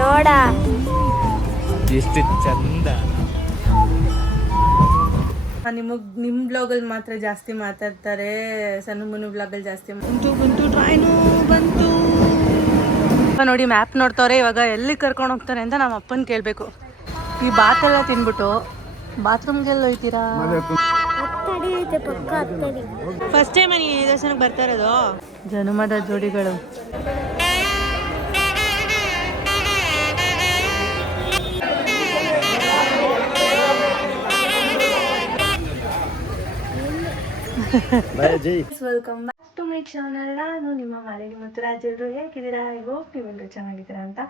ನೋಡ ಎಷ್ಟು ಚಂದ. ನಿಮ್ಮ ಬ್ಲಾಗಲ್ಲಿ ಮಾತ್ರ ಜಾಸ್ತಿ ಮಾತಾಡ್ತಾರೆ, ಸಣ್ಣ ಮುನ್ನು ಬ್ಲಾಗಲ್ಲಿ ಜಾಸ್ತಿ ಬಂತು ಟ್ರೈನು ಬಂತು. ನೋಡಿ ಮ್ಯಾಪ್ ನೋಡ್ತವ್ರೆ, ಇವಾಗ ಎಲ್ಲಿ ಕರ್ಕೊಂಡು ಹೋಗ್ತಾರೆ ಅಂತ ನಮ್ಮ ಅಪ್ಪನ ಕೇಳಬೇಕು. ಈ ಬಾತೆಲ್ಲ ತಿನ್ಬಿಟ್ಟು ಬಾತ್ರೂಮ್ಗೆಲ್ಲ ಹೋಯ್ತೀರಾ? ಫಸ್ಟ್ ಟೈಮ್ ಈ ದೇವಸ್ಥಾನಕ್ಕೆ ಬರ್ತಾ ಇರೋದು. ಜನುಮದ ಜೋಡಿಗಳು. Welcome back to my channel. ನಾನು ನಿಮ್ಮ ಮಾಲಿನಿ ಮತ್ತು ರಾಜರು. ಹೇಗಿದ್ದೀರಾ? ನೀವೆಲ್ಲರೂ ಚೆನ್ನಾಗಿದ್ದೀರಾ ಅಂತ.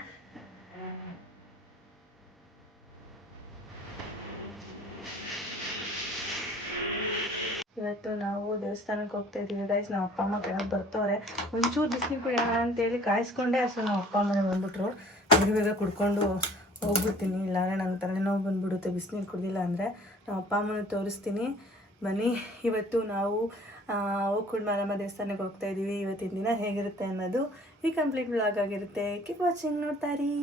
ಇವತ್ತು ನಾವು ದೇವಸ್ಥಾನಕ್ಕೆ ಹೋಗ್ತಾ ಇದ್ದೀವಿ ಗೈಸ್. ನಮ್ಮ ಅಪ್ಪ ಅಮ್ಮ ಕೆಳಗೆ ಬರ್ತವ್ರೆ. ಒಂಚೂರು ಬಿಸಿನೀರು ಕುಡಿಯೋಣ ಅಂತೇಳಿ ಕಾಯಿಸ್ಕೊಂಡೆ ಅಷ್ಟು ನಮ್ಮ ಅಪ್ಪ ಅಮ್ಮನೇ ಬಂದ್ಬಿಟ್ರು. ಬೇಗ ಕುಡ್ಕೊಂಡು ಹೋಗ್ಬಿಡ್ತೀನಿ, ಇಲ್ಲಾಂದರೆ ನಂಗೆ ತಲೆನೋವು ಬಂದ್ಬಿಡುತ್ತೆ ಬಿಸಿನೀರು ಕುಡಿದಿಲ್ಲ ಅಂದರೆ. ನಮ್ಮ ಅಪ್ಪ ಅಮ್ಮನ ತೋರಿಸ್ತೀನಿ ಬನ್ನಿ. ಇವತ್ತು ನಾವು ಓಕುಡ್ ಮಾರಮ್ಮ ದೇವಸ್ಥಾನಕ್ಕೆ ಹೋಗ್ತಾ ಇದ್ದೀವಿ. ಇವತ್ತಿನ ದಿನ ಹೇಗಿರುತ್ತೆ ಅನ್ನೋದು ಈ ಕಂಪ್ಲೀಟ್ ವ್ಲಾಗ್ ಆಗಿರುತ್ತೆ. ಕೀಪ್ ವಾಚಿಂಗ್, ನೋಡ್ತಾರಿ.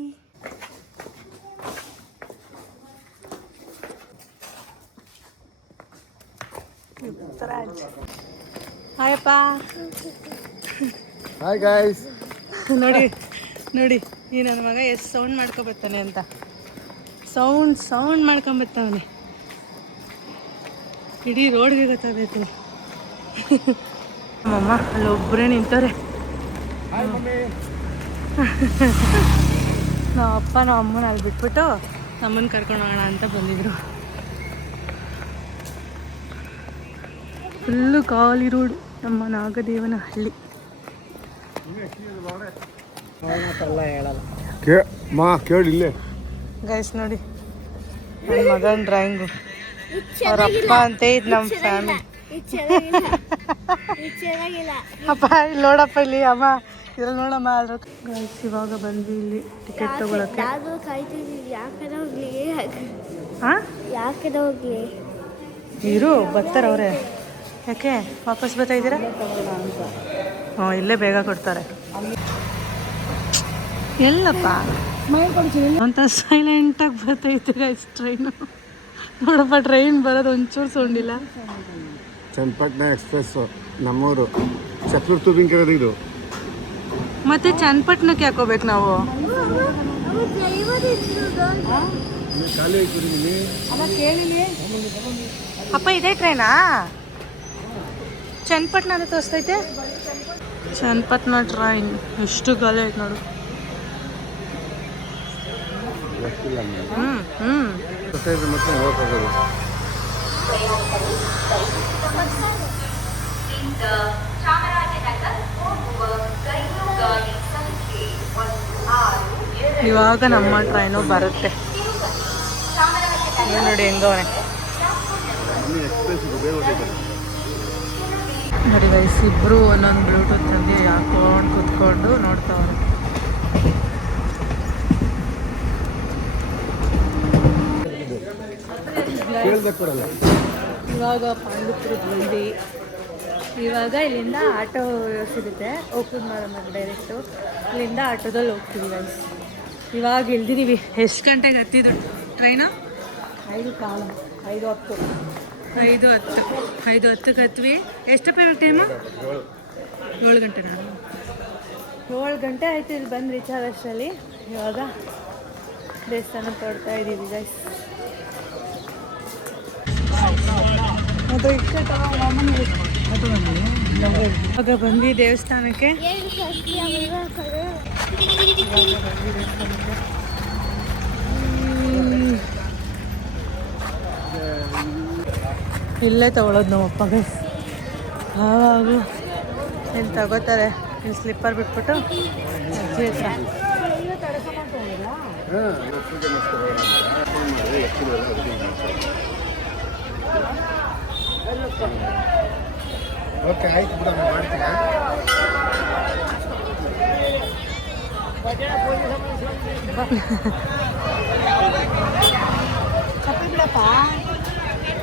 ಹಾಯಪ್ಪ. Hi guys. ನೋಡಿ ನೋಡಿ ಈ ನನ್ನ ಮಗ ಎಷ್ಟು ಸೌಂಡ್ ಮಾಡ್ಕೊಬರ್ತಾನೆ ಅಂತ. ಸೌಂಡ್ ಮಾಡ್ಕೊಂಬರ್ತಾವನೆ. ಇಡೀ ರೋಡ್ಗೆ ಗೊತ್ತಾಗಬೇಕು. ನಮ್ಮಮ್ಮ ಅಲ್ಲೊಬ್ಬರೇ ನಿಂತವ್ರೆ. ನಮ್ಮ ಅಪ್ಪ ನಮ್ಮ ಅಮ್ಮನ ಅಲ್ಲಿ ಬಿಟ್ಬಿಟ್ಟು ನಮ್ಮನ್ನ ಕರ್ಕೊಂಡು ಹೋಗೋಣ ಅಂತ ಬಂದಿದ್ರು. ಫುಲ್ಲು ಖಾಲಿ ರೋಡ್, ನಮ್ಮ ನಾಗದೇವನ ಹಳ್ಳಿ. ಕೇಳಿಲ್ಲ ಗೈಸ್ ನೋಡಿ ನನ್ನ ಮಗನ ಡ್ರಾಯಿಂಗು. ಅವ್ರ ಅಪ್ಪ ಅಂತ ಇದು ನಮ್ಮ ಫ್ಯಾಮಿಲಿ. ಅಪ್ಪ ಇಲ್ಲಿ ನೋಡಪ್ಪ, ಇಲ್ಲಿ ಅಮ್ಮ ಇದ್ರಲ್ಲಿ ನೋಡಮ್ಮ. ಅದ್ರ ಗೈಸ್ ಇವಾಗ ಬಂದ್ವಿ ಇಲ್ಲಿ ಟಿಕೆಟ್ ತಗೊಳಕ್ಕೆ. ಇರು ಬರ್ತಾರೆ ಅವರೇ. ಯಾಕೆ ವಾಪಸ್ ಬರ್ತಾ ಇದ್ದೀರಾ? ಹ್ಞೂ ಇಲ್ಲೇ ಬೇಗ ಕೊಡ್ತಾರೆ. ಎಲ್ಲಪ್ಪ ಅಂತ ಸೈಲೆಂಟಾಗಿ ಬರ್ತೈತೆ ಗೈಸ್ ಟ್ರೈನು. ನೋಡಪ್ಪ ಟ್ರೈನ್ ಬರೋದು ಒಂಚೂರು ಸೌಂಡಿಲ್ಲ. ಚನ್ನಪಟ್ಟಣ ಎಕ್ಸ್ಪ್ರೆಸ್ ನಮ್ಮೂರು ಚಕ್ರ ತೂಬಿಂಗ್ ಇದು. ಮತ್ತೆ ಚನ್ನಪಟ್ಟಣಕ್ಕೆ ಹಾಕೋಬೇಕು ನಾವು. ಅಪ್ಪ ಇದೇ ಟ್ರೈನಾ? ಚನ್ನಪಟ್ಟಣ ಅಂತ ತೋರಿಸ್ತೈತೆ. ಚನ್ನಪಟ್ಟಣ ಟ್ರೈನ್ ಎಷ್ಟು ಗಾಲಿ ಆಯ್ತು ನೋಡು. ಇವಾಗ ನಮ್ಮ ಟ್ರೈನು ಬರುತ್ತೆ. ನೋಡಿ ಹೆಂಗವನೆ ನೋಡಿ ಗೈಸ್. ಇಬ್ರು ಒಂದೊಂದು ಬ್ಲೂಟೂತ್ ತಂದು ಹಾಕೊಂಡು ಕುತ್ಕೊಂಡು ನೋಡ್ತಾವ್ರೆ. ಇವಾಗ ಪಾಂಡುಪುರದ ಬಂದು ಇವಾಗ ಇಲ್ಲಿಂದ ಆಟೋ ಸಿಗುತ್ತೆ ಓಕುಡ್ ಮಾರಮ್ಮಕ್ಕೆ ಡೈರೆಕ್ಟು. ಇಲ್ಲಿಂದ ಆಟೋದಲ್ಲಿ ಹೋಗ್ತೀವಿ ಗೈಸ್. ಇವಾಗ ಇಳ್ದಿದ್ದೀವಿ. ಎಷ್ಟು ಗಂಟೆಗೆ ಹತ್ತಿದ್ದು ಟ್ರೈನು? 5:15 5:10 ಹತ್ವಿ. ಎಷ್ಟಪ್ಪ ಟೈಮು? 7 ಗಂಟೆನಾ? 7 ಗಂಟೆ ಆಯಿತು ಇಲ್ಲಿ ಬಂದು ರೀಚ್ ಆಗೋಷ್ಟರಲ್ಲಿ. ಇವಾಗ ದೇವಸ್ಥಾನಕ್ಕೆ ಹೊರಡ್ತಾ ಇದ್ದೀವಿ ಗೈಸ್. ಇವಾಗ ಬಂದ್ವಿ ದೇವಸ್ಥಾನಕ್ಕೆ. ಇಲ್ಲೇ ತಗೊಳ್ಳೋದು ನಮ್ಮಪ್ಪ ಗೈಸ್. ಆವಾಗ ಇಲ್ಲಿ ತಗೋತಾರೆ. ಇಲ್ಲಿ ಸ್ಲಿಪ್ಪರ್ ಬಿಟ್ಬಿಟ್ಟು ಅಜ್ಜಿ ಹತ್ರ. ಓಕೆ ಆಯ್ತು ಬಿಡ, ಮಾಡ್ತೀನಿ.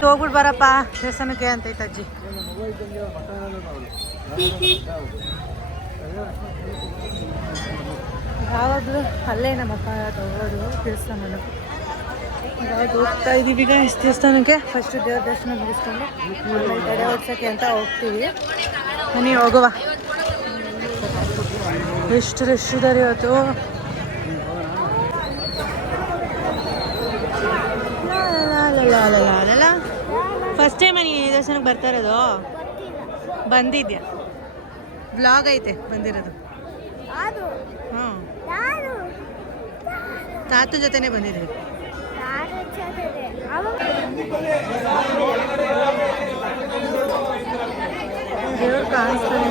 ಹೋಗ್ಬಿಟ್ಟು ಬರಪ್ಪ ದೇವಸ್ಥಾನಕ್ಕೆ ಅಂತೈತೆ ಅಜ್ಜಿ. ಯಾವಾಗಲೂ ಅಲ್ಲೇ ನಮ್ಮಪ್ಪ ತಗೊಳ್ಳೋದು ದೇವಸ್ಥಾನ ಮಾಡೋದು. ಇವಾಗ ಹೋಗ್ತಾ ಇದ್ದೀವಿ ಈಗ ಎಷ್ಟು ದೇವಸ್ಥಾನಕ್ಕೆ. ಫಸ್ಟು ದೇವ್ರ ದರ್ಶನ ಮುಗಿಸ್ಕೊಂಡು ಆಮೇಲೆ ತಡೆ ಓಡ್ಸೋಕ್ಕೆ ಅಂತ ಹೋಗ್ತೀವಿ. ಬನ್ನಿ ಹೋಗುವ. ಎಷ್ಟು ರಶ್ ಇದ್ದಾರೆ ಇವತ್ತು. ಫಸ್ಟ್ ಟೈಮ್ ನೀನು ಈ ದೇವಸ್ಥಾನಕ್ಕೆ ಬರ್ತಾ ಇರೋದು? ಬಂದಿದ್ಯಾ? ಬ್ಲಾಗ್ ಐತೆ ಬಂದಿರೋದು. ಹ್ಞೂ ತಾತು ಜೊತೆನೇ ಬಂದಿದ್ದೀವಿ. ದೇವ್ರು ಕಾಣಿಸ್ತಾನೆ.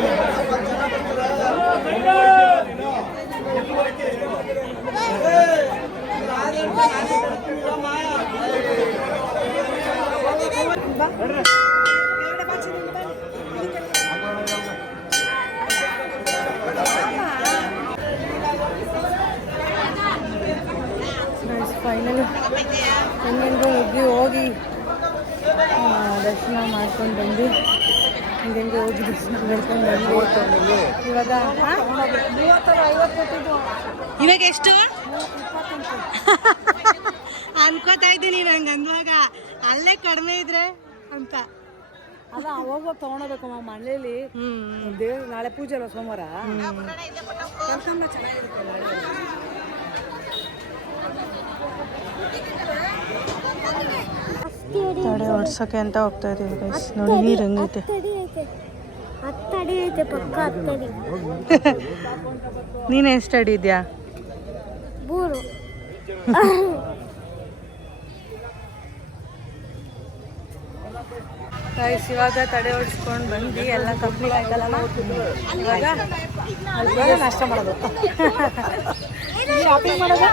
ಫೈನಲಿ ಹೆಂಗೆಂಗೋ ಹೋಗಿ ದರ್ಶನ ಮಾಡ್ಕೊಂಡು ಬಂದು ಹಿಂಗೆ ಹೋಗಿ ದರ್ಶನ ಮಾಡ್ಕೊಂಡು ಬಂದು ಇವಾಗ ಎಷ್ಟು ಅನ್ಕೋತಾ ಇದ್ದೀನಿ ನಂಗೆ ಅಂದಾಗ ಅಲ್ಲೇ ಕಡಿಮೆ ಇದ್ರೆ ಅಂತ. ಅಲ್ಲ ಹೋಗುವಾಗ ತಗೊಂಡೋಗ್ಬೇಕಮ್ಮ ಮನೇಲಿ. ದೇವ್ರ ನಾಳೆ ಪೂಜೆ ಅಲ್ಲ ಸೋಮವಾರ. ತಡೆ ಹೊಡ್ಸೋಕೆ ಅಂತ ಹೋಗ್ತಾ ಇದ್ದೀವಿ ಗೈಸ್. ನೋಡಿ ನೀರು ಹೆಂಗೈತೆ. ನೀನು ಎಷ್ಟು ಅಡಿ ಇದೆಯಾ? ಗೈಸ್ ಇವಾಗ ತಡೆ ಹೊಡ್ಸ್ಕೊಂಡು ಬಂದು ಎಲ್ಲ ಕಂಪ್ಲೀಟ್ ಆಯ್ತಲ್ಲ. ಇವಾಗ ನಾಷ್ಟ ಮಾಡೋದು, ಶಾಪಿಂಗ್ ಮಾಡೋದು.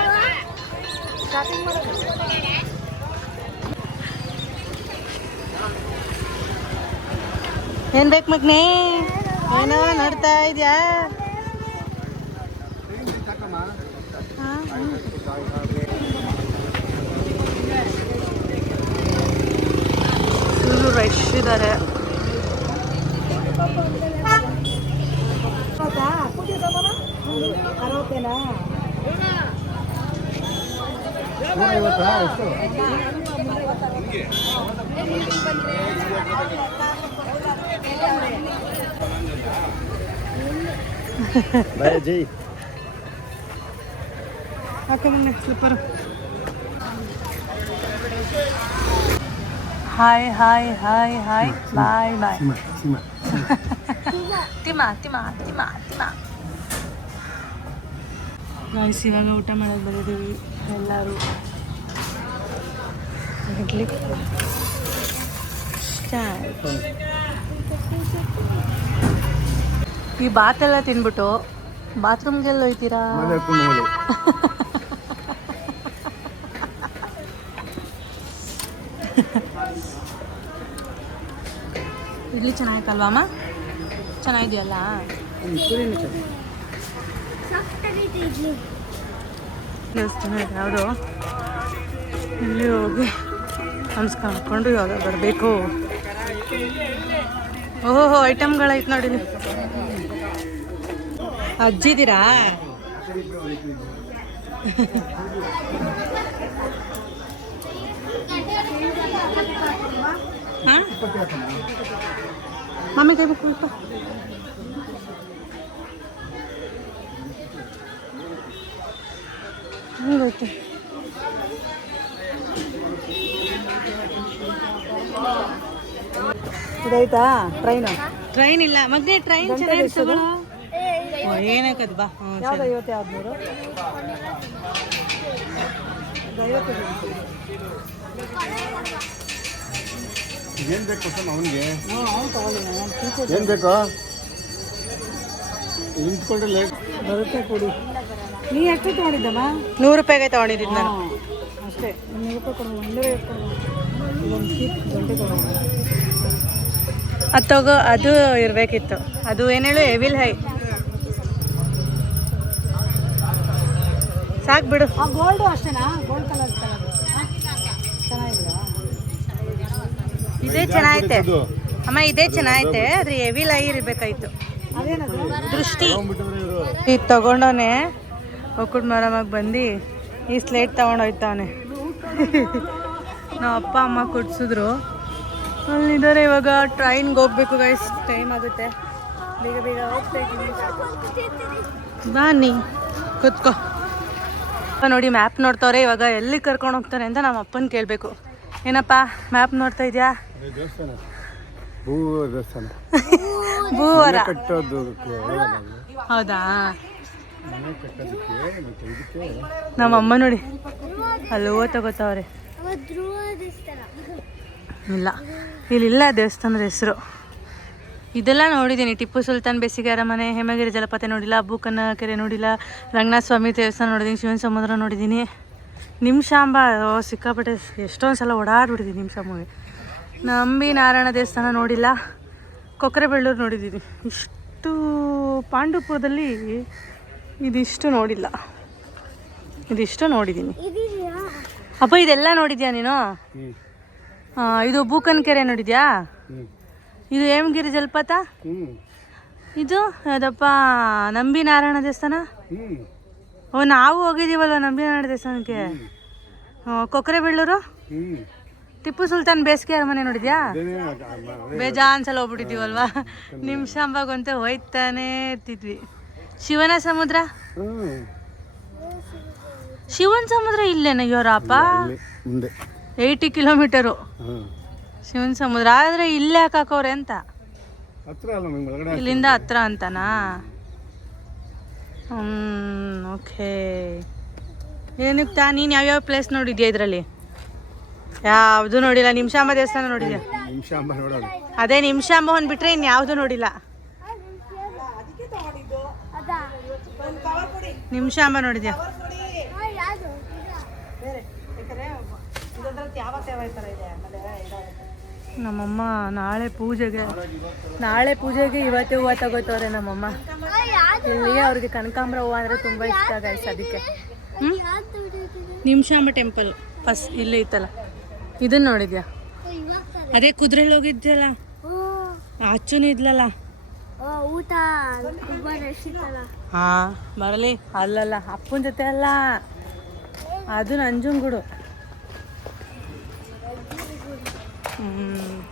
ಏನ್ ಬೇಕು ಮಗ್ನೇ? ಏನೋ ನೋಡ್ತಾ ಇದೆಯಾ? ಫುಲ್ಲು ರಶ್ ಇದ್ದಾರೆ. Hi hi hi hi bye bye. Thimma Thimma Thimma Thimma. Guys ಇವಾಗ ಊಟ ಮಾಡೋದು ಬಂದಿದ್ದೀವಿ ಎಲ್ಲರೂ. ಇಡ್ಲಿ ಈ ಬಾತೆಲ್ಲ ತಿನ್ಬಿಟ್ಟು ಬಾತ್ರೂಮ್ಗೆಲ್ಲ ಹೋಯ್ತೀರಾ? ಇಡ್ಲಿ ಚೆನ್ನಾಗಿತ್ತಲ್ವಾ ಅಮ್ಮ? ಚೆನ್ನಾಗಿದೆಯಲ್ಲ? ದೇವಸ್ಥಾನ ಯಾವುದು, ಇಲ್ಲಿ ಹೋಗಿ ನಮಸ್ಕಾರ ಮಾಡ್ಕೊಂಡು ಇವಾಗ ಬರಬೇಕು. ಓಹೋ ಐಟಮ್ಗಳೈತೆ ನೋಡಿ. ಅಜ್ಜಿದ್ದೀರಾ? ಹಾಂ ಮಮ್ಮಿ ಕೈ ಬೇಕು ಇಪ್ಪ. ಹಿಂಗೈತೆ. ಇದಾಯ್ತಾ ಟ್ರೈನು? ಟ್ರೈನ್ ಇಲ್ಲ ಮಗ್ನೆ, ಟ್ರೈನ್ ಚೆನ್ನಾಗಿರ್ತದ. ಏನಕ್ಕದು ಬಾ. ಯಾವ್ದು 50 ಏನ್ ಬೇಕು ಅವನಿಗೆ? ಅವ್ನು ತಗೊಳ್ಳಿ. ಏನ್ ಬೇಕು? ನಿಂತ್ಕೊಂಡ್ರೆ ಲೇಟ್ ಬರುತ್ತೆ ಕೊಡಿ. ನೀ ಎಷ್ಟು ತೊಗೊಂಡಿದ್ದಮ್ಮ? 100 ರೂಪಾಯಿಗೆ ತೊಗೊಂಡಿದ್ದೀನಿ ನಾನು ಅಷ್ಟೇ. 100 ರೂಪಾಯಿ ಕೊಡು. 100 ಕೊಡು. ಒಂದು ಸೀಟ್ ಗಂಟೆ ಕೊಡೋಣ. ಅದು ತಗೋ. ಅದು ಇರಬೇಕಿತ್ತು. ಅದು ಏನು ಹೇಳು, ಎವಿಲ್ ಹೈ. ಸಾಕು ಬಿಡು. ಆ ಗೋಲ್ಡು ಅಷ್ಟೇನಾ? ಗೋಲ್ಡ್ ಕಲರ್ ಚೆನ್ನಾಗಿದೆಯಾ? ಇದೇ ಚೆನ್ನಾಗೈತೆ ಅಮ್ಮ, ಇದೇ ಚೆನ್ನಾಗೈತೆ. ಆದ್ರೆ ಎವಿಲ್ ಹೈ ಇರಬೇಕಾಯ್ತು. ಅದೇನದು? ದೃಷ್ಟಿ. ಇದು ತಗೊಂಡವನೆ ಒಕ್ಕುಟ್ ಮಾರಾಮಾಗಿ ಬಂದು ಈ ಸ್ಲೇಟ್ ತೊಗೊಂಡೋಯ್ತಾವನೆ. ನಾವು ಅಪ್ಪ ಅಮ್ಮ ಕೊಡ್ಸಿದ್ರು. ಅಲ್ಲಿದ್ದಾರೆ. ಇವಾಗ ಟ್ರೈನ್ಗೆ ಹೋಗ್ಬೇಕು ಗೈಸ್, ಟೈಮ್ ಆಗುತ್ತೆ. ಬೇಗ ಬೇಗ ಹೋಗ್ತಾ ಇದ್ದೀವಿ. ಬನ್ನಿ ಕೂತ್ಕೋ. ನೋಡಿ ಮ್ಯಾಪ್ ನೋಡ್ತವ್ರೆ. ಇವಾಗ ಎಲ್ಲಿ ಕರ್ಕೊಂಡು ಹೋಗ್ತಾರೆ ಅಂತ ನಮ್ಮ ಅಪ್ಪನ ಕೇಳಬೇಕು. ಏನಪ್ಪ ಮ್ಯಾಪ್ ನೋಡ್ತಾ ಇದೆಯಾ? ಭೂವರ ಹೌದಾ? ನಮ್ಮಮ್ಮ ನೋಡಿ ಅಲ್ಲಿ ಹೂವು ತಗೋತಾವ್ರೆ. ಇಲ್ಲ ಇಲ್ಲಿಲ್ಲ ದೇವಸ್ಥಾನದ ಹೆಸರು. ಇದೆಲ್ಲ ನೋಡಿದ್ದೀನಿ. ಟಿಪ್ಪು ಸುಲ್ತಾನ್ ಬೇಸಿಗೆ ಅರಮನೆ, ಹೇಮಗಿರಿ ಜಲಪಾತ ನೋಡಿಲ್ಲ, ಅಬ್ಬುಕನ್ನ ಕೆರೆ ನೋಡಿಲ್ಲ, ರಂಗನಾಥ ಸ್ವಾಮಿ ದೇವಸ್ಥಾನ ನೋಡಿದ್ದೀನಿ, ಶಿವನ ಸಮುದ್ರ ನೋಡಿದ್ದೀನಿ, ನಿಮಿಷಾಂಬ ಸಿಕ್ಕಾಪಟ್ಟೆ ಎಷ್ಟೊಂದು ಸಲ ಓಡಾಡ್ಬಿಟ್ಟಿದ್ದೀನಿ ನಿಮಿಷಾಂಬಗೆ. ನಂಬಿ ನಾರಾಯಣ ದೇವಸ್ಥಾನ ನೋಡಿಲ್ಲ, ಕೊಕ್ಕರೆಬೆಳ್ಳೂರು ನೋಡಿದ್ದೀನಿ. ಇಷ್ಟು ಪಾಂಡುಪುರದಲ್ಲಿ ಇದಿಷ್ಟು ನೋಡಿಲ್ಲ. ಇದಿಷ್ಟು ನೋಡಿದ್ದೀನಿ. ಅಪ್ಪ ಇದೆಲ್ಲ ನೋಡಿದ್ಯಾ ನೀನು? ಇದು ಬೂಕನ್ ಕೆರೆ ನೋಡಿದ್ಯಾ? ಇದು ಹೇಮಗಿರಿ ಜಲಪಾತ, ಇದು ಅದಪ್ಪ ನಂಬಿ ನಾರಾಯಣ ದೇವಸ್ಥಾನ. ಓ ನಾವು ಹೋಗಿದ್ದೀವಲ್ವ ನಂಬಿ ನಾರಾಯಣ ದೇವಸ್ಥಾನಕ್ಕೆ. ಕೊಕ್ಕರೆಬೆಳ್ಳೂರು, ಟಿಪ್ಪು ಸುಲ್ತಾನ್ ಬೇಸಿಗೆ ಅರಮನೆ ನೋಡಿದ್ಯಾ? ಬೇಜಾನ್ ಸಲ ಹೋಗ್ಬಿಟ್ಟಿದ್ದೀವಲ್ವಾ. ನಿಮಿಷಾಂಬಾಗಂತೆ ಹೋಯ್ತಾನೆ ಇರ್ತಿದ್ವಿ. ಶಿವನ ಸಮುದ್ರ, ಶಿವನ ಸಮುದ್ರ ಇಲ್ಲೇನ ಇವರಪ್ಪ? 80 ಕಿಲೋಮೀಟರು ಶಿವನ ಸಮುದ್ರ. ಆದರೆ ಇಲ್ಲೇ ಹಾಕವ್ರೆ ಅಂತ, ಇಲ್ಲಿಂದ ಹತ್ರ ಅಂತನಾ? ಓಕೆ. ಏನಕ್ಕೆ ನೀನು ಯಾವ್ಯಾವ ಪ್ಲೇಸ್ ನೋಡಿದ್ಯಾ ಇದರಲ್ಲಿ? ಯಾವುದು ನೋಡಿಲ್ಲ. ನಿಮಿಷಾಂಬ ದೇವಸ್ಥಾನ ನೋಡಿದ್ಯಾ? ಅದೇ ನಿಮಿಷಾಂಬ ಹೊಂದ್ಬಿಟ್ರೆ ಇನ್ಯಾವುದು ನೋಡಿಲ್ಲ. ನಿಮಿಷಾಂಬ ನೋಡಿದ್ಯಾ? ನಮ್ಮಮ್ಮ ನಾಳೆ ಪೂಜೆಗೆ ಇವತ್ತೇ ಹೂವು ತಗೋತವ್ರೆ ನಮ್ಮಮ್ಮ. ಇಲ್ಲಿ ಅವ್ರಿಗೆ ಕನಕಾಂಬರ ಹೂವು ಅಂದರೆ ತುಂಬ ಇಷ್ಟ ಗೈಸ್. ಅದಕ್ಕೆ ನಿಮಿಷಾಂಬ ಟೆಂಪಲ್ ಫಸ್ಟ್ ಇಲ್ಲೇ ಇತ್ತಲ್ಲ, ಇದನ್ನ ನೋಡಿದ್ಯಾ? ಅದೇ ಕುದುರೆಲಿ ಹೋಗಿದ್ಯಲ್ಲ, ಅಚ್ಚುನು ಇದ್ಲಲ್ಲ. ಹಾ ಬರಲಿ. ಅಲ್ಲಲ್ಲ, ಅಪ್ಪನ ಜೊತೆ ಅಲ್ಲ, ಅದು ನಂಜನಗೂಡು.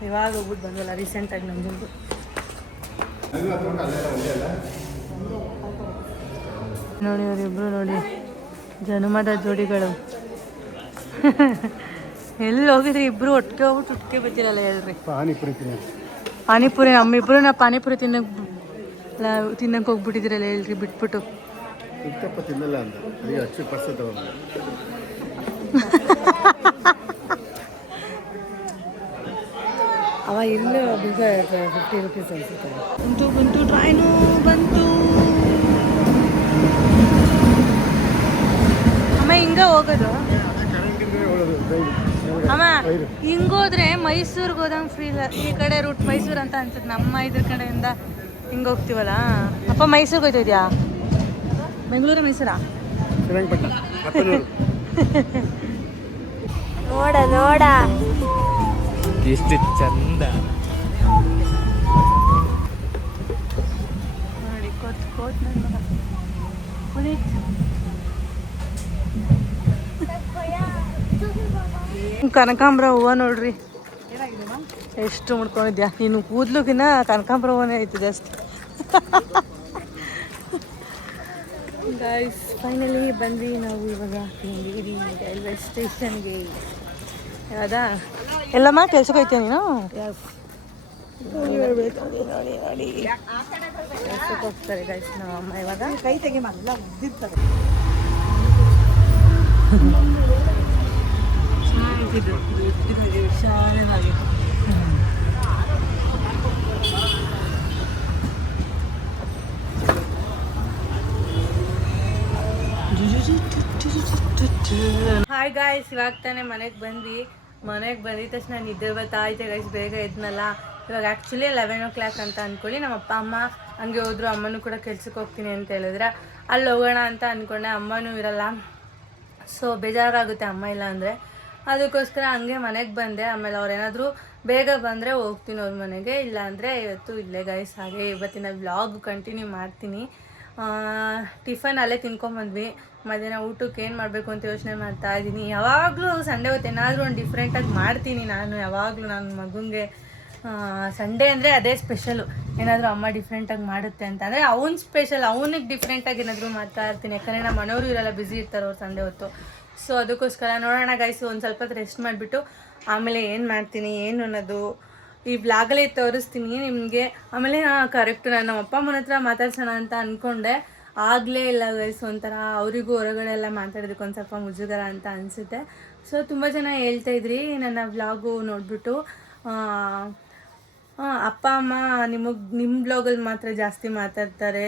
ಇವಾಗ ಹೋಗ್ಬಿಟ್ಟು ಬಂದಲ್ಲ ರೀಸೆಂಟಾಗಿ ನಂಜನಗೂಡು. ನೋಡಿ ಅವರಿಬ್ರು ನೋಡಿ ಜನ್ಮದ ಜೋಡಿಗಳು. ಎಲ್ಲಿ ಹೋಗಿದ್ರಿ ಇಬ್ರು ಒಟ್ಟಿಗೆ ಹೋಗ್ಬಿಟ್ಟು ಒಟ್ಟಿಗೆ ಬರ್ತಿರಲ್ಲ ಹೇಳ್ರಿ. ಪಾನಿಪುರಿ ನಮ್ಮಿಬ್ರು ಪಾನಿಪುರಿ ತಿನ್ನಕ್ಕೆ ಹೋಗ್ಬಿಟ್ಟಿದ್ದೀರಲ್ಲ ಹೇಳ್ರಿ ಬಿಟ್ಬಿಟ್ಟು. ಅವ ಇಲ್ಲೇ 50 ರೂಪೀಸ್ ಅನ್ಸುತ್ತೆ. ಬಂತು ಟ್ರೈನು ಬಂತು. ಅಮ್ಮ ಹಿಂಗೆ ಹೋಗೋದು? ಅಮ್ಮ ಹಿಂಗೋದ್ರೆ ಮೈಸೂರಿಗೆ ಹೋದಂಗೆ ಫ್ರೀ ಇಲ್ಲ. ಈ ಕಡೆ ರೂಟ್ ಮೈಸೂರು ಅಂತ ಅನ್ಸುತ್ತೆ. ನಮ್ಮ ಇದ್ರ ಕಡೆಯಿಂದ ಹಿಂಗೆ ಹೋಗ್ತೀವಲ್ಲ. ಅಪ್ಪ ಮೈಸೂರಿಗೆ ಹೋಯ್ತಿದ್ಯಾ? ಬೆಂಗಳೂರು ಮೈಸೂರಾ? ನೋಡ ನೋಡ ಎಷ್ಟು ಚಂದ ನೋಡಿ. ಕೋತ್ ಕನಕಾಂಬರ ಹೂವು ನೋಡ್ರಿ ಎಷ್ಟು ಮುಡ್ಕೊಂಡಿದ್ಯಾ ನೀನು. ಕೂದ್ಲುಗಿನ್ನ ಕನಕಾಂಬರ ಹೂವನೇ ಐತಿ ಜಾಸ್ತಿ. ಗೈಸ್ ಫೈನಲಿ ಬಂದ್ವಿ ನಾವು ಇವಾಗ ಕೆಂಗೇರಿ ರೈಲ್ವೆ ಸ್ಟೇಷನ್ಗೆ. ಯಾವ್ದಾ ಎಲ್ಲಮ್ಮ ಕೆಲ್ಸಕ್ಕೆ ಹೋಗ್ತೀಯ ನೀನು? ನೋಡಿ ನೋಡಿ ಕೆಲ್ಸಕ್ಕೆ ಹೋಗ್ತಾರೆ ಗೈಸ್ ನಮ್ಮ ಅಮ್ಮ. ಇವಾಗ ಕೈ ತೆಗಿ ಮಾಡಲ್ಲ ಮುದ್ದಿರ್ತಾರೆ. ಶಾಲೆಯಾಗಿ ಹಾಯ್ ಗಾಯ್ಸ್, ಇವಾಗ ತಾನೇ ಮನೆಗೆ ಬಂದಿದ ತಕ್ಷಣ ನಿದ್ದೆ ಬರ್ತಾಯಿದ್ದೆ ಗೈಸ್. ಬೇಗ ಎದ್ನಲ್ಲ. ಇವಾಗ ಆ್ಯಕ್ಚುಲಿ 11 o'clock ಅಂತ ಅಂದ್ಕೊಳ್ಳಿ. ನಮ್ಮ ಅಪ್ಪ ಅಮ್ಮ ಹಂಗೆ ಹೋದ್ರು. ಅಮ್ಮನೂ ಕೂಡ ಕೆಲ್ಸಕ್ಕೆ ಹೋಗ್ತೀನಿ ಅಂತ ಹೇಳಿದ್ರೆ ಅಲ್ಲಿ ಹೋಗೋಣ ಅಂತ ಅಂದ್ಕೊಂಡೆ. ಅಮ್ಮನೂ ಇರಲ್ಲ, ಸೊ ಬೇಜಾರಾಗುತ್ತೆ ಅಮ್ಮ ಇಲ್ಲ ಅಂದರೆ. ಅದಕ್ಕೋಸ್ಕರ ಹಂಗೆ ಮನೆಗೆ ಬಂದೆ. ಆಮೇಲೆ ಅವ್ರೇನಾದರೂ ಬೇಗ ಬಂದರೆ ಹೋಗ್ತೀನಿ ಅವ್ರ ಮನೆಗೆ, ಇಲ್ಲ ಅಂದರೆ ಇವತ್ತು ಇಲ್ಲೇ ಗೈಸ್. ಹಾಗೆ ಇವತ್ತಿನ ವ್ಲಾಗ್ ಕಂಟಿನ್ಯೂ ಮಾಡ್ತೀನಿ. ಟಿಫನ್ ಅಲ್ಲೇ ತಿನ್ಕೊಂಬಂದ್ವಿ. ಮಧ್ಯಾಹ್ನ ಊಟಕ್ಕೆ ಏನು ಮಾಡಬೇಕು ಅಂತ ಯೋಚನೆ ಮಾಡ್ತಾ ಇದ್ದೀನಿ. ಯಾವಾಗಲೂ ಸಂಡೇ ಹೊತ್ತು ಏನಾದರೂ ಒಂದು ಡಿಫ್ರೆಂಟಾಗಿ ಮಾಡ್ತೀನಿ ನಾನು. ಯಾವಾಗಲೂ ನನ್ನ ಮಗುಂಗೆ ಸಂಡೇ ಅಂದರೆ ಅದೇ ಸ್ಪೆಷಲು. ಏನಾದರೂ ಅಮ್ಮ ಡಿಫ್ರೆಂಟಾಗಿ ಮಾಡುತ್ತೆ ಅಂತ ಅಂದರೆ ಅವ್ನು ಸ್ಪೆಷಲ್, ಅವನಿಗೆ ಡಿಫ್ರೆಂಟಾಗಿ ಏನಾದರೂ ಮಾಡ್ತಾ ಇರ್ತೀನಿ. ಯಾಕಂದರೆ ನಮ್ಮ ಮನೆಯವರು ಇವರೆಲ್ಲ ಬ್ಯುಸಿ ಇರ್ತಾರೆ ಅವ್ರು ಸಂಡೇ ಹೊತ್ತು. ಸೊ ಅದಕ್ಕೋಸ್ಕರ ನೋಡೋಣ ಗೈಸು, ಒಂದು ಸ್ವಲ್ಪ ಹೊತ್ತು ರೆಸ್ಟ್ ಮಾಡಿಬಿಟ್ಟು ಆಮೇಲೆ ಏನು ಮಾಡ್ತೀನಿ ಏನು ಅನ್ನೋದು ಈ ವ್ಲಾಗಲ್ಲೇ ತೋರಿಸ್ತೀನಿ ನಿಮಗೆ. ಆಮೇಲೆ ಕರೆಕ್ಟು ನಾನು ನಮ್ಮ ಅಪ್ಪ ಅಮ್ಮನ ಹತ್ರ ಮಾತಾಡ್ಸೋಣ ಅಂತ ಅಂದ್ಕೊಂಡೆ, ಆಗಲೇ ಇಲ್ಲ ಗೈಸ್. ಒಂಥರ ಅವರಿಗೂ ಹೊರಗಡೆ ಎಲ್ಲ ಮಾತಾಡೋದಕ್ಕೆ ಒಂದು ಸ್ವಲ್ಪ ಮುಜುಗರ ಅಂತ ಅನಿಸುತ್ತೆ. ಸೊ ತುಂಬ ಜನ ಹೇಳ್ತಾಯಿದ್ರಿ ನನ್ನ ವ್ಲಾಗು ನೋಡಿಬಿಟ್ಟು, ಅಪ್ಪ ಅಮ್ಮ ನಿಮ್ಮ ಬ್ಲಾಗಲ್ಲಿ ಮಾತ್ರ ಜಾಸ್ತಿ ಮಾತಾಡ್ತಾರೆ,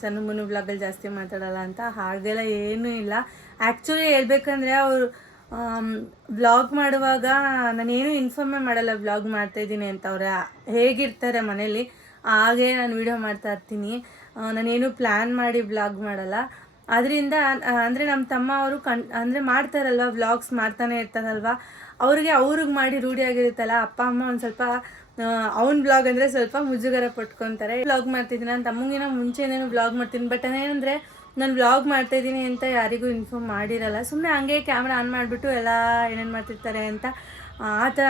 ಸಣ್ಣಮ್ಮನ ಬ್ಲಾಗಲ್ಲಿ ಜಾಸ್ತಿ ಮಾತಾಡಲ್ಲ ಅಂತ. ಹಾಗೆಲ್ಲ ಏನೂ ಇಲ್ಲ. ಆ್ಯಕ್ಚುಲಿ ಹೇಳ್ಬೇಕಂದ್ರೆ ಅವರು ವ್ಲಾಗ್ ಮಾಡುವಾಗ ನಾನೇನು ಇನ್ಫಾರ್ಮೇ ಮಾಡಲ್ಲ ವ್ಲಾಗ್ ಮಾಡ್ತಾಯಿದ್ದೀನಿ ಅಂತ. ಅವ್ರು ಹೇಗಿರ್ತಾರೆ ಮನೇಲಿ ಹಾಗೆ ನಾನು ವೀಡಿಯೋ ಮಾಡ್ತಾ ಇರ್ತೀನಿ. ನಾನೇನು ಪ್ಲ್ಯಾನ್ ಮಾಡಿ ವ್ಲಾಗ್ ಮಾಡಲ್ಲ. ಅದರಿಂದ ಅಂದರೆ ನಮ್ಮ ತಮ್ಮ ಅವರು ಅಂದರೆ ಮಾಡ್ತಾರಲ್ವ, ವ್ಲಾಗ್ಸ್ ಮಾಡ್ತಾನೆ ಇರ್ತಾರಲ್ವ, ಅವ್ರಿಗೆ ಮಾಡಿ ರೂಢಿಯಾಗಿರುತ್ತಲ್ಲ. ಅಪ್ಪ ಅಮ್ಮ ಒಂದು ಸ್ವಲ್ಪ ಅವ್ನ ಬ್ಲಾಗ್ ಅಂದರೆ ಸ್ವಲ್ಪ ಮುಜುಗರ ಪಟ್ಕೊತಾರೆ. ವ್ಲಾಗ್ ಮಾಡ್ತಿದ್ದೀನಿ, ನನ್ನ ತಮ್ಮಂಗಿನ ಮುಂಚೆನೇನು ವ್ಲಾಗ್ ಮಾಡ್ತೀನಿ. ಬಟ್ ಅದೇನೆಂದರೆ ನಾನು ವ್ಲಾಗ್ ಮಾಡ್ತಾಯಿದ್ದೀನಿ ಅಂತ ಯಾರಿಗೂ ಇನ್ಫಾರ್ಮ್ ಮಾಡಿರಲ್ಲ. ಸುಮ್ಮನೆ ಹಂಗೆ ಕ್ಯಾಮ್ರಾ ಆನ್ ಮಾಡಿಬಿಟ್ಟು ಎಲ್ಲ ಏನೇನು ಮಾಡ್ತಿರ್ತಾರೆ ಅಂತ ಆ ಥರ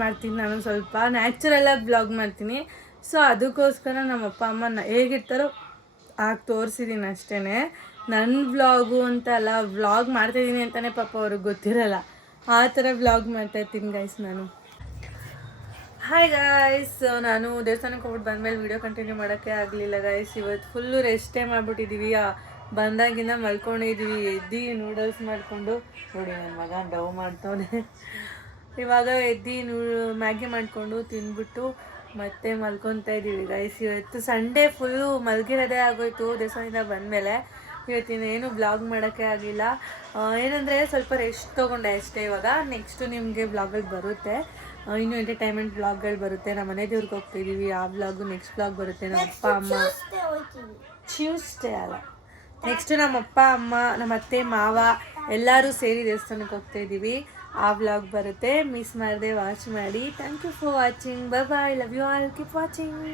ಮಾಡ್ತೀನಿ. ನಾನು ಸ್ವಲ್ಪ ನ್ಯಾಚುರಲಾಗಿ ವ್ಲಾಗ್ ಮಾಡ್ತೀನಿ. ಸೊ ಅದಕ್ಕೋಸ್ಕರ ನಮ್ಮ ಅಪ್ಪ ಅಮ್ಮ ಹೇಗಿರ್ತಾರೋ ಆಗ ತೋರಿಸಿದ್ದೀನಿ ಅಷ್ಟೇ. ನನ್ನ ವ್ಲಾಗು ಅಂತ ಅಲ್ಲ, ವ್ಲಾಗ್ ಮಾಡ್ತಾಯಿದ್ದೀನಿ ಅಂತಲೇ ಪಾಪ ಅವ್ರಿಗೆ ಗೊತ್ತಿರಲ್ಲ. ಆ ಥರ ವ್ಲಾಗ್ ಮಾಡ್ತಾಯಿರ್ತೀನಿ ಗೈಸ್ ನಾನು. ಹಾಯ್ ಗಾಯ್ಸ್, ನಾನು ದೇವಸ್ಥಾನಕ್ಕೆ ಹೋಗ್ಬಿಟ್ಟು ಬಂದಮೇಲೆ ವೀಡಿಯೋ ಕಂಟಿನ್ಯೂ ಮಾಡೋಕ್ಕೆ ಆಗಲಿಲ್ಲ ಗೈಸ್. ಇವತ್ತು ಫುಲ್ಲು ರೆಸ್ಟೇ ಮಾಡಿಬಿಟ್ಟಿದ್ದೀವಿ. ಬಂದಾಗಿಂದ ಮಲ್ಕೊಂಡಿದ್ದೀವಿ. ಎದ್ದು ನೂಡಲ್ಸ್ ಮಾಡಿಕೊಂಡು ನೋಡಿ ನನ್ನ ಮಗ ಡವ್ ಮಾಡ್ತವನೆ. ಇವಾಗ ಎದ್ದು ಮ್ಯಾಗಿ ಮಾಡಿಕೊಂಡು ತಿಂದ್ಬಿಟ್ಟು ಮತ್ತೆ ಮಲ್ಕೊತಾ ಇದ್ದೀವಿ ಗೈಸ್. ಇವತ್ತು ಸಂಡೇ ಫುಲ್ಲು ಮಲಗಿರೋದೇ ಆಗೋಯ್ತು ದೇವಸ್ಥಾನದಿಂದ ಬಂದಮೇಲೆ. ಇವತ್ತಿನೇನು ಬ್ಲಾಗ್ ಮಾಡೋಕ್ಕೆ ಆಗಿಲ್ಲ. ಏನಂದರೆ ಸ್ವಲ್ಪ ರೆಸ್ಟ್ ತೊಗೊಂಡೆ ಅಷ್ಟೇ. ಇವಾಗ ನೆಕ್ಸ್ಟು ನಿಮಗೆ ಬ್ಲಾಗಲ್ಲಿ ಬರುತ್ತೆ, ಇನ್ನೂ ಎಂಟರ್ಟೈನ್ಮೆಂಟ್ ಬ್ಲಾಗ್ಗಳು ಬರುತ್ತೆ. ನಮ್ಮ ಮನೆ ದೇವ್ರಿಗೆ ಹೋಗ್ತಾಯಿದ್ದೀವಿ, ಆ ಬ್ಲಾಗು ನೆಕ್ಸ್ಟ್ ಬ್ಲಾಗ್ ಬರುತ್ತೆ. ನಮ್ಮ ಅಪ್ಪ ಅಮ್ಮ ಟ್ಯೂಸ್ಡೇ ಅಲ್ಲ, ನೆಕ್ಸ್ಟು ನಮ್ಮ ಅಪ್ಪ ಅಮ್ಮ ನಮ್ಮ ಅತ್ತೆ ಮಾವ ಎಲ್ಲರೂ ಸೇರಿ ದೇವಸ್ಥಾನಕ್ಕೆ ಹೋಗ್ತಾಯಿದ್ದೀವಿ. ಆ ವ್ಲಾಗ್ ಬರುತ್ತೆ, ಮಿಸ್ ಮಾಡದೆ ವಾಚ್ ಮಾಡಿ. Thank you for watching. Bye bye, love you all, keep watching.